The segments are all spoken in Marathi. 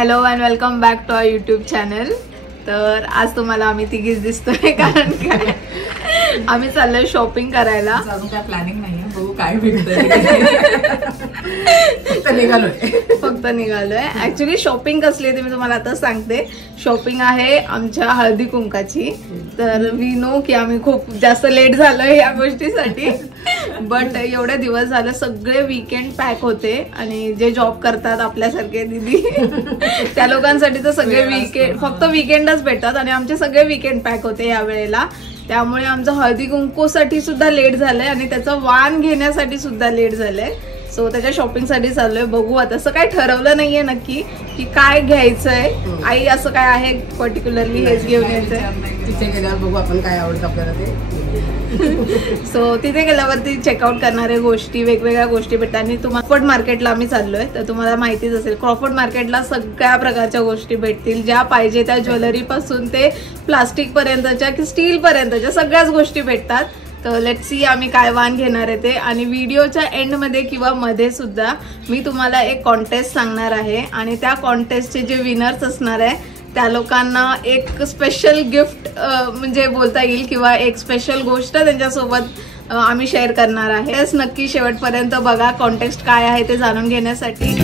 Hello and welcome back to our YouTube channel. तर आज तुम्हाला आम्ही तिघीच दिसतोय कारण काय आम्ही चाललोय शॉपिंग करायला. अजून काय प्लॅनिंग नाहीये, बघू काय भेटतंय. फक्त निघालोय. ऍक्च्युली शॉपिंग कसली आहे ते मी तुम्हाला आता सांगते. शॉपिंग आहे आमच्या हळदी कुंकाची. तर वी नो की आम्ही खूप जास्त लेट झालोय या गोष्टीसाठी, बट एवढे दिवस झाले सगळे वीकेंड पॅक होते आणि जे जॉब करतात आपल्यासारखे दीदी त्या लोकांसाठी तर सगळे वीकेंड फक्त वीकेंडच भेटतात आणि आमचे सगळे वीकेंड पॅक होते या वेळेला. त्यामुळे आमचं हळदी कुंकूसाठी सुद्धा लेट झालंय आणि त्याचं वाण घेण्यासाठी सुद्धा लेट झालंय. सो त्याच्या शॉपिंगसाठी चाललोय. बघू आता, असं काही ठरवलं नाहीये नक्की की काय घ्यायचंय. आई असं काय आहे पर्टिक्युलरली हेच घेऊन यायचंय. तिथे गेल्यावर बघू आपण काय आवडतं आपल्याला ते. सो तिथे गेल्यावरती चेकआउट करणाऱ्या गोष्टी वेगवेगळ्या गोष्टी भेटतात. आणि तुम्हाला क्रॉफर्ड मार्केटला आम्ही चाललोय तर तुम्हाला माहितीच असेल क्रॉफर्ड मार्केटला सगळ्या प्रकारच्या गोष्टी भेटतील. ज्या पाहिजे त्या ज्वेलरी पासून ते प्लास्टिक पर्यंतच्या की स्टील पर्यंतच्या सगळ्याच गोष्टी भेटतात. तर लेट्स सी आम्ही काय वाण घेणार आहे ते. आणि व्हिडिओच्या एंडमध्ये किंवा मध्ये सुद्धा मी तुम्हाला एक कॉन्टेस्ट सांगणार आहे आणि त्या कॉन्टेस्टचे जे विनर्स असणार आहे त्या लोकांना एक स्पेशल गिफ्ट म्हणजे बोलता येईल किंवा एक स्पेशल गोष्ट त्यांच्यासोबत आम्ही शेअर करणार आहे. नक्की शेवटपर्यंत बघा कॉन्टेस्ट काय आहे ते जाणून घेण्यासाठी.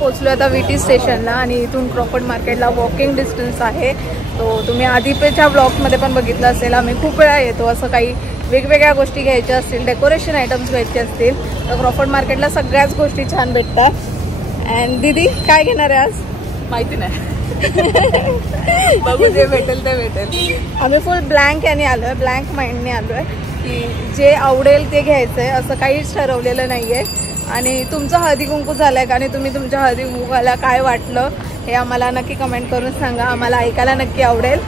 पोचलो आता विटी स्टेशनला आणि इथून क्रॉफर्ड मार्केटला वॉकिंग डिस्टन्स आहे. तो तुम्ही आधीच्या ब्लॉग्समध्ये पण बघितलं असेल. आम्ही खूप वेळा येतो असं काही वेगवेगळ्या गोष्टी घ्यायच्या असतील, डेकोरेशन आयटम्स घ्यायचे असतील तर क्रॉफर्ड मार्केटला सगळ्याच गोष्टी छान भेटतात. अँड दीदी काय घेणार आहे आज? माहिती नाही, बघू जे भेटेल ते भेटेल. आम्ही फुल ब्लँक याने आलोय, ब्लँक माइंडने आलोय की जे आवडेल ते घ्यायचंय. असं काहीच ठरवलेलं नाहीये. आणि तुमचं हळदी कुंकू झालंय का आणि तुम्ही तुमच्या हळदी कुंकूला काय वाटलं हे आम्हाला नक्की कमेंट करून सांगा. आम्हाला ऐकायला नक्की आवडेल.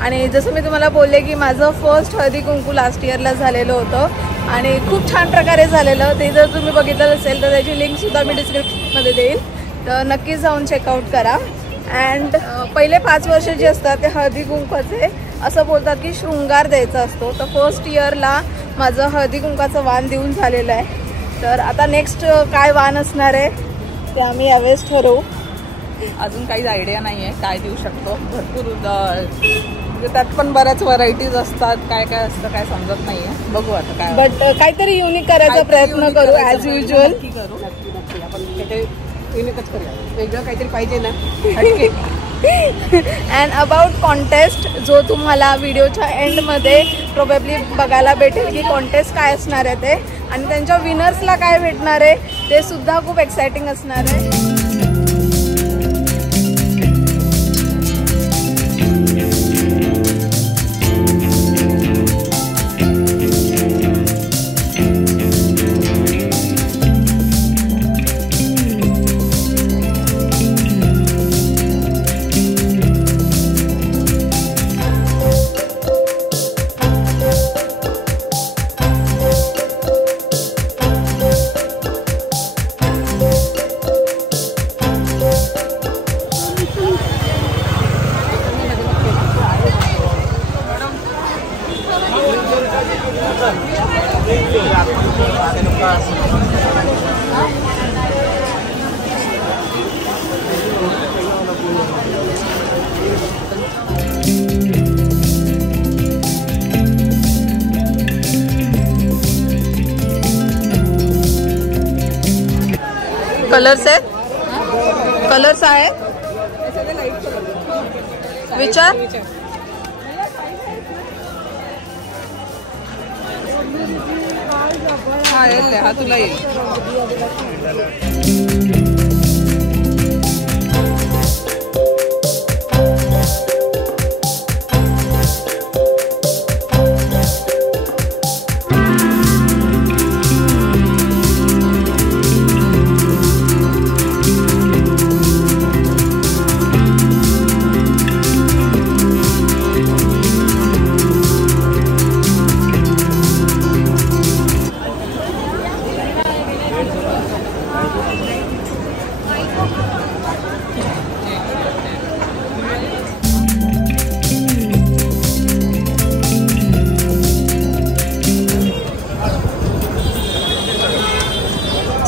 आणि जसं मी तुम्हाला बोलले की माझं फर्स्ट हळदी कुंकू लास्ट इयरला झालेलं होतं आणि खूप छान प्रकारे झालेलं. ते जर तुम्ही बघितलं असेल तर त्याची लिंकसुद्धा मी डिस्क्रिप्शनमध्ये देईल, तर नक्कीच जाऊन चेकआउट करा. अँड पहिले 5 वर्ष जे असतात ते हळदी कुंकूचे असं बोलतात की शृंगार द्यायचा असतो. तर फर्स्ट इयरला माझं हळदी कुंकाचं वाण देऊन झालेलं आहे. तर आता नेक्स्ट काय वाण असणार आहे ते आम्ही यावेळेस ठरवू. अजून काहीच आयडिया नाही आहे काय देऊ शकतो. भरपूर म्हणजे त्यात पण बऱ्याच व्हरायटीज असतात. काय काय असतं काय समजत नाही आहे. बघू आता काय. बट काहीतरी युनिक करायचा प्रयत्न करू ॲज युजल. नक्की आपण युनिकच करूया. वेगळं काहीतरी पाहिजे ना. अँड अबाउट कॉन्टेस्ट जो तुम्हाला व्हिडिओच्या एंडमध्ये प्रोबेबली बघायला भेटेल की कॉन्टेस्ट काय असणार आहे ते आणि त्यांच्या विनर्सला काय भेटणार आहे ते सुद्धा खूप एक्साइटिंग असणार आहे. कलर्स आहेत, कलर्स आहेत विचार. हा येईल, हा तुला येईल.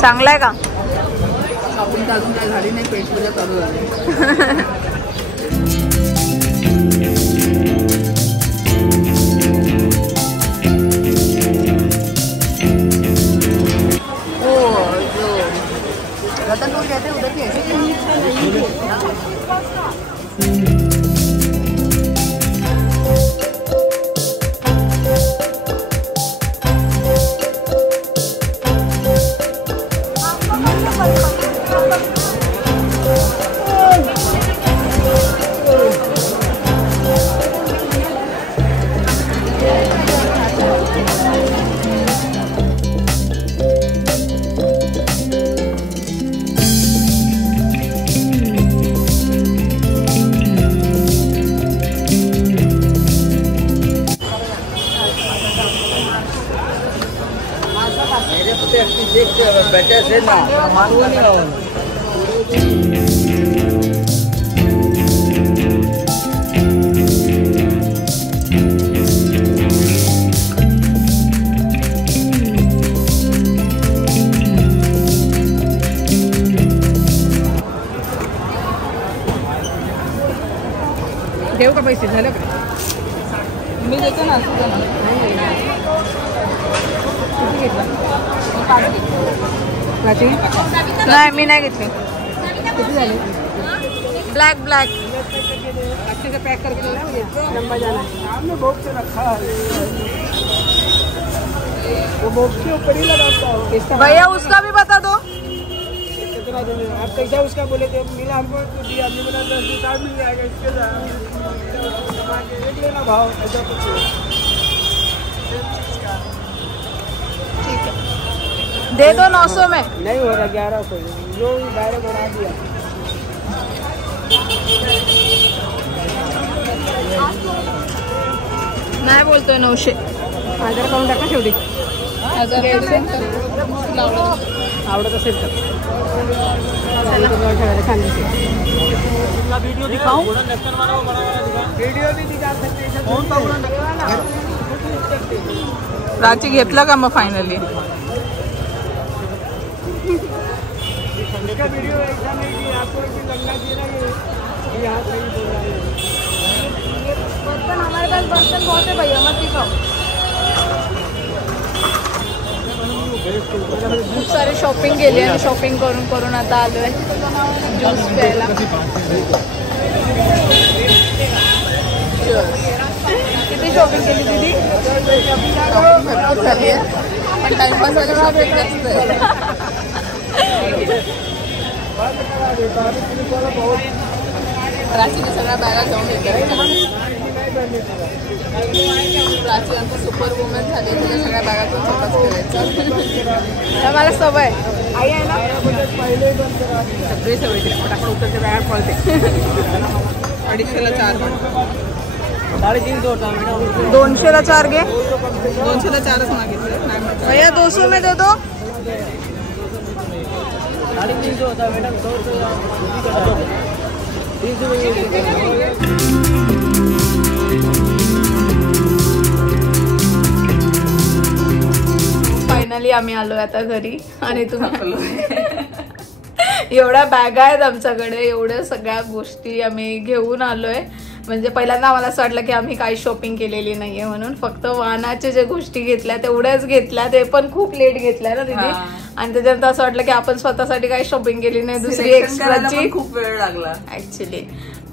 चांगला आहे का? शॉपिंग अजून काय झाली नाही, पेट पूजा चालू झाली. रतन लोग कहते हैं उधर की बेटे से ना मांगो नहीं हो. देऊ का पैसे झाले का? मी देतो ना. किती घेतला? 5 घेतला. नाही मी नाही घेतली. किती झाले? ब्लॅक ब्लॅक अच्छे से पैक करके लंबा जाना है. आपने बॉक्स से रखा है, वो बॉक्स के ऊपर ही लगाता हूँ. भैया उसका भी बता दो. कितना देंगे आप? कैसा उसका बोले थे? मिला हमको तो दिया, हमने बोला 10 मिल जाएगा इसके साथ. एक लेना भाव ऐसा कुछ. ठीक है दे दो 900 में. नहीं हो रहा 1100 जो डायरेक्ट बढ़ा दिया. नाही बोलतोय 900. 1000 काढून टाका शेवटी. 1000 आवडत असेल तर वीडियो दिखाऊं. वीडियो भी दिखा सकते. प्राची घेतला का मग फायनली? संडे का वीडियो ऐसा नहीं कि आपको लगना चाहिए ना कि यहाँ सही बोल रहा है. बर्तन हमारे पास बर्तन बहुत है भैया, मत दिखाओ. खूप सारी शॉपिंग केली आणि शॉपिंग करून करून आता आलोय ज्यूस प्यायला. किती शॉपिंग केली दीदी? झाली आहे पण टाइमपास प्राचीने सगळ्या बॅगा घेऊन येते. प्राची आमची सुपर वुमन झाली, तिला सगळ्या बॅगा घेऊन स्वतःच करायचं. मला सवय आई आहे ना, सगळे सवय तिला फटाफट उतरते बॅगा पळते. 250ला 4 350 होता मॅडम. 200ला 4 घे. 200ला 4च मागितलं नाही म्हटलं. भैया 200 में दे दो. 350 होता मॅडम. 300 फायनली आम्ही आलोय आता घरी आणि तुम्ही एवढ्या बॅगा आहेत आमच्याकडे, एवढ्या सगळ्या गोष्टी आम्ही घेऊन आलोय. म्हणजे पहिल्यांदा आम्हाला असं वाटलं की आम्ही काही शॉपिंग केलेली नाहीये म्हणून. फक्त वाहनाच्या ज्या गोष्टी घेतल्या तेवढ्याच घेतल्या, ते पण खूप लेट घेतल्या ना दीदी. आणि त्याच्यानंतर असं वाटलं की आपण स्वतःसाठी काही शॉपिंग केली नाही, दुसरी एक्स्ट्राची. खूप वेळ लागला ऍक्च्युली.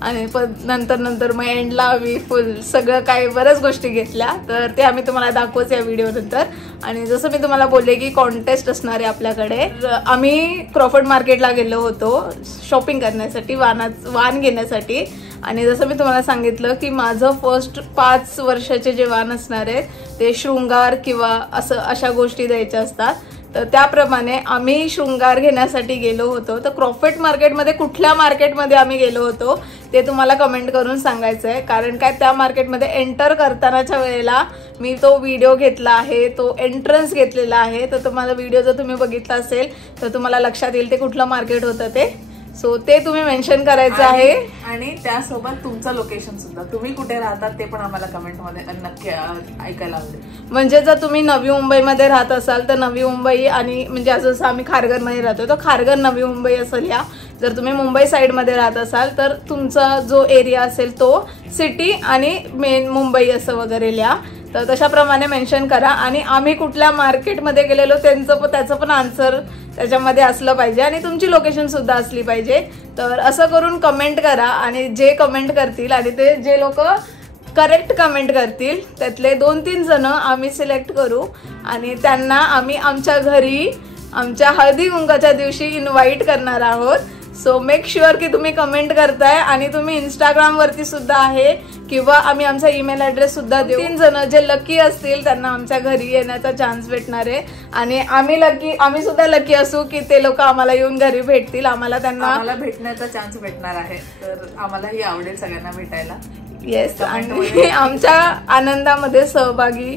आणि पण नंतर मग एंडला आम्ही फुल सगळं काही बऱ्याच गोष्टी घेतल्या, तर ते आम्ही तुम्हाला दाखवूच या व्हिडिओ नंतर. आणि जसं मी तुम्हाला बोलले की कॉन्टेस्ट असणार आहे आपल्याकडे. आम्ही क्रॉफर्ड मार्केटला गेलो होतो शॉपिंग करण्यासाठी, वाण घेण्यासाठी. आणि जसं मी तुम्हाला सांगितलं की माझं फर्स्ट 5 वर्षाचे जे वाण असणार आहेत ते शृंगार किंवा असं अशा गोष्टी द्यायच्या असतात. तर त्याप्रमाणे आम्ही शृंगार घेण्यासाठी गेलो होतो. तर क्रॉफर्ड मार्केटमध्ये कुठल्या मार्केटमध्ये आम्ही गेलो होतो ते तुम्हाला कमेंट करून सांगायचं आहे. कारण काय त्या मार्केटमध्ये एंटर करतानाच्या वेळेला मी तो व्हिडिओ घेतला आहे, तो एंट्रन्स घेतलेला आहे. तर तुम्हाला व्हिडिओ जर तुम्ही बघितला असेल तर तुम्हाला लक्षात येईल ते कुठलं मार्केट होतं ते. सो ते तुम्ही मेन्शन करायचं आहे आणि त्यासोबत तुमचं लोकेशन सुद्धा, तुम्ही कुठे राहतात ते पण आम्हाला कमेंटमध्ये नक्की ऐकायला आवडेल. म्हणजे जर तुम्ही नवी मुंबईमध्ये राहत असाल तर नवी मुंबई, आणि म्हणजे जसं आम्ही खारघरमध्ये राहतो तर खारघर नवी मुंबई असं लिहा. जर तुम्ही मुंबई साईडमध्ये राहत असाल तर तुमचा जो एरिया असेल तो सिटी आणि मेन मुंबई असं वगैरे लिहा. तर तशाप्रमाणे मेन्शन करा. आणि आम्ही कुठल्या मार्केटमध्ये गेलेलो त्याचं पण आन्सर त्याच्यामध्ये असलं पाहिजे आणि तुमची लोकेशन सुद्धा असली पाहिजे. तर असं करून कमेंट करा. आणि जे कमेंट करतील आणि ते जे लोक करेक्ट कमेंट करतील त्यातले 2-3 जण आम्ही सिलेक्ट करू आणि त्यांना आम्ही आमच्या घरी आमच्या हळदी कुंकाच्या दिवशी इन्व्हाइट करणार आहोत. सो मेक शुअर की तुम्ही कमेंट करताय आणि तुम्ही इंस्टाग्रामवरती सुद्धा आहे किंवा आम्ही आमचा ईमेल ॲड्रेस सुद्धा देऊ. 3 जण जे लकी असतील त्यांना आमच्या घरी येण्याचा चान्स भेटणार आहे. आणि आम्ही सुद्धा लकी असू की ते लोक आम्हाला येऊन घरी भेटतील. आम्हाला भेटण्याचा चान्स भेटणार आहे. तर आम्हालाही आवडेल सगळ्यांना भेटायला. येस, आणि आमच्या आनंदामध्ये सहभागी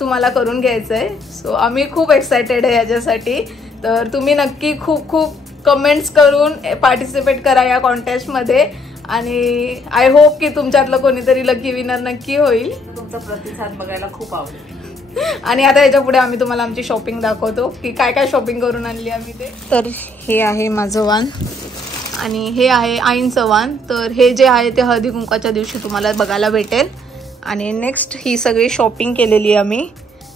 तुम्हाला करून घ्यायचंय. सो आम्ही खूप एक्सायटेड आहे याच्यासाठी. तर तुम्ही नक्की खूप खूप कमेंट्स करून पार्टिसिपेट करा या कॉन्टेस्टमध्ये. आणि आय होप की तुमच्यातलं कोणीतरी लकी विनर नक्की होईल. तुमचा प्रतिसाद बघायला खूप आवडेल. आणि आता याच्या पुढे आम्ही तुम्हाला आमची शॉपिंग दाखवतो की काय काय शॉपिंग करून आणली आम्ही ते. तर हे आहे माझं वाण आणि हे आहे आईंचं वाण. तर हे जे आहे ते हळदी कुंकाच्या दिवशी तुम्हाला बघायला भेटेल. आणि नेक्स्ट ही सगळी शॉपिंग केलेली आहे आम्ही.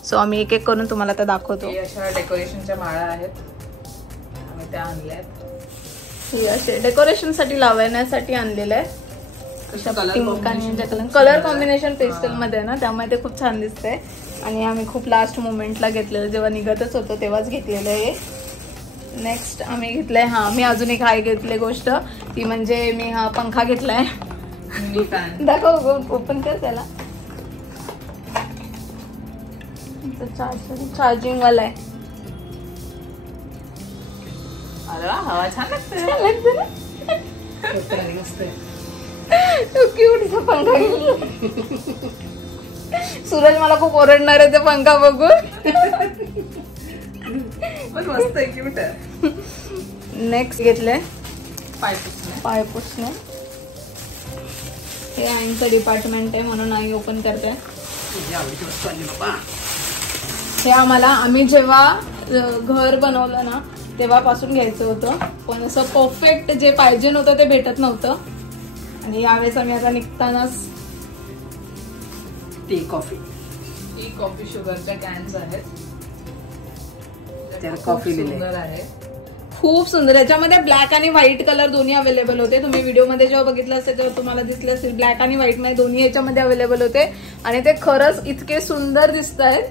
सो आम्ही एक एक करून तुम्हाला आता दाखवतो. अशा डेकोरेशनच्या माळा आहेत, आम्ही त्या आणल्यात. हे असे डेकोरेशनसाठी लावण्यासाठी आणलेलं आहे. कलर कॉम्बिनेशन पेस्टल मध्ये ना, त्यामुळे ते खूप छान दिसतंय. आणि आम्ही खूप लास्ट मोमेंटला घेतलेलं, जेव्हा निघतच होतो तेव्हाच घेतलेलं आहे. नेक्स्ट आम्ही घेतलंय, मी अजून एक काय घेतली गोष्ट ती म्हणजे मी हा पंखा घेतलाय. दाखव, ओपन कर त्याला. चार्जिंग वाला आहे. अरे हवा छान लागते ना. क्यूट पंखा घेतला. सूरज मला खूप ओरडणार आहे ते पंखा बघून. पण मस्त आहे, क्यूट आहे. नेक्स्ट घेतलंय पाय पुसणे. हे आईंचं डिपार्टमेंट आहे म्हणून आई ओपन करते. हे आम्ही जेव्हा घर बनवलं ना तेव्हापासून घ्यायचं होतं, पण असं परफेक्ट जे पाहिजे नव्हतं ते भेटत नव्हतं. आणि यावेळेस आम्ही आता निघतानाच टी कॉफी शुगरच्या कॅन्स आहेत. कॉफी सुंदर आहे, खूप सुंदर. याच्यामध्ये ब्लॅक आणि व्हाईट कलर दोन्ही अवेलेबल होते. तुम्ही व्हिडिओमध्ये जेव्हा बघितलं असेल तेव्हा तुम्हाला दिसले असेल ब्लॅक आणि व्हाईट मध्ये दोन्ही याच्यामध्ये अवेलेबल होते. आणि ते खरंच इतके सुंदर दिसत आहेत.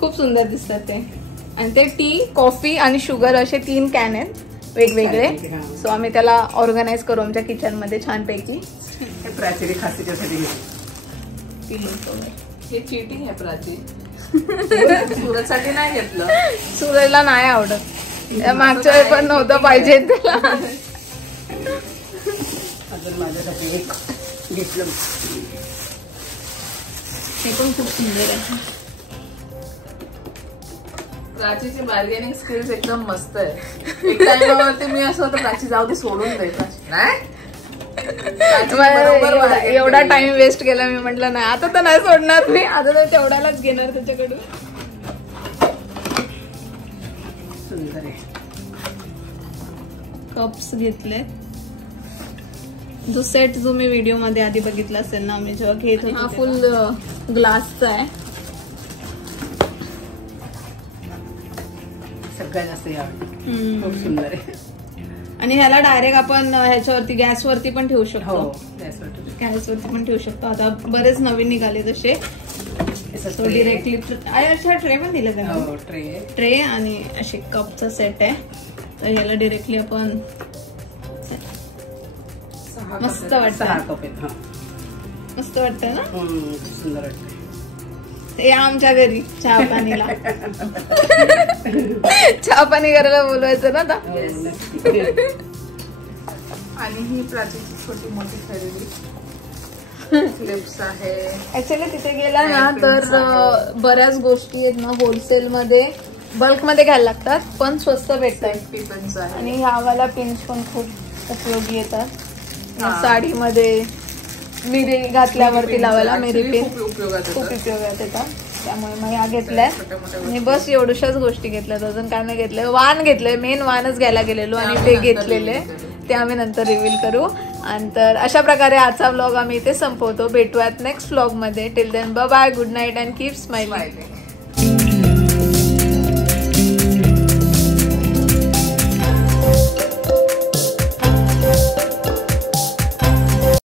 खूप सुंदर दिसतात ते. आणि ते टी, कॉफी आणि शुगर असे 3 कॅन आहेत वेगवेगळे. सो आम्ही त्याला ऑर्गनाइज करू आमच्या किचन मध्ये छानपैकी. प्राची खासीच्यासाठी हे चीटिंग आहे प्राची. सूरजसाठी नाही घेतलं, सूरजला नाही आवडत. मागच्या वेळी पण नव्हतं पाहिजे त्याला. अजून माझ्यासाठी एक घेतलं. हे पण खूप सुंदर आहे. प्राचीची बार्गेनिंग स्किल्स एकदम मस्त आहे. एक टाइमावरती मी असं होतं प्राची जाऊ दे सोडून दे, नाही एवढा टाइम वेस्ट केला. मी म्हटलं नाही आता तर नाही सोडणार मी, आता तर तेवढ्यालाच घेणार त्याच्याकडून. सुंदर आहे. कप्स घेतले. जो सेट जो मी व्हिडिओ मध्ये आधी बघितला असेल ना मी जेव्हा घेत होते, हा फुल ग्लासचा आहे. सगळ्यात जास्त आवडलं, खूप सुंदर आहे. आणि ह्याला डायरेक्ट आपण ह्याच्यावरती गॅसवरती पण ठेवू शकतो. गॅसवरती पण ठेवू शकतो. आता बरेच नवीन निघाले तसे. डिरेक्टली ट्रे पण दिलं त्यांना. ट्रे आणि असे कपचा सेट आहे. तर ह्याला डिरेक्टली आपण मस्त वाटतं. मस्त वाटतं ना, सुंदर वाटतं. या आमच्या घरी चहा पाणीला. चहा पाणी करायला बोलवायचं ना आता. आणि ही प्राचीची छोटी मोठी खरेदी. क्लिप्स आहे. ऍक्च्युली तिथे गेला ना तर बऱ्याच गोष्टी आहेत ना होलसेल मध्ये बल्क मध्ये घ्यायला लागतात पण स्वस्त भेटतात. आणि ह्यावाला पिन्स पण खूप उपयोगी येतात साडीमध्ये मिरी घातल्यावरती लावायला. मिरी पिन खूप उपयोगात येतात त्यामुळे मग ह्या घेतलाय. आणि बस एवढ्याशाच गोष्टी घेतल्यात अजून काय नाही घेतलंय. वाण घेतलंय मेन वाणच घ्यायला गेलेलो आणि ते घेतलेले ते आम्ही नंतर रिव्हील करू. आणि तर अशा प्रकारे आजचा व्लॉग आम्ही इथे संपवतो. भेटूयात नेक्स्ट व्लॉग मध्ये. Till then bye bye good night and keep smiling.